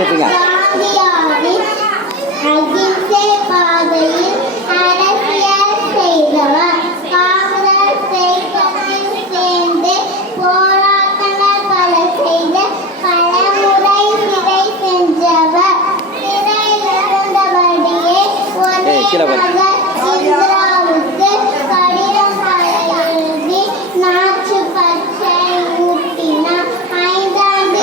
கட்டுங்க. அகிம்சை பாதையில் அரசியல் செய்தவர். காங்கிரஸை சேர்ந்து போராட்டங்கள் பல செய்து பலமுறை சிறை சென்றவர். சிறையில் இருந்தபடியே ஒரே மகள் இந்திராவுக்கு கடிதம் எழுதி நாச்சு பச்சை ஊட்டினார். 5 ஆண்டு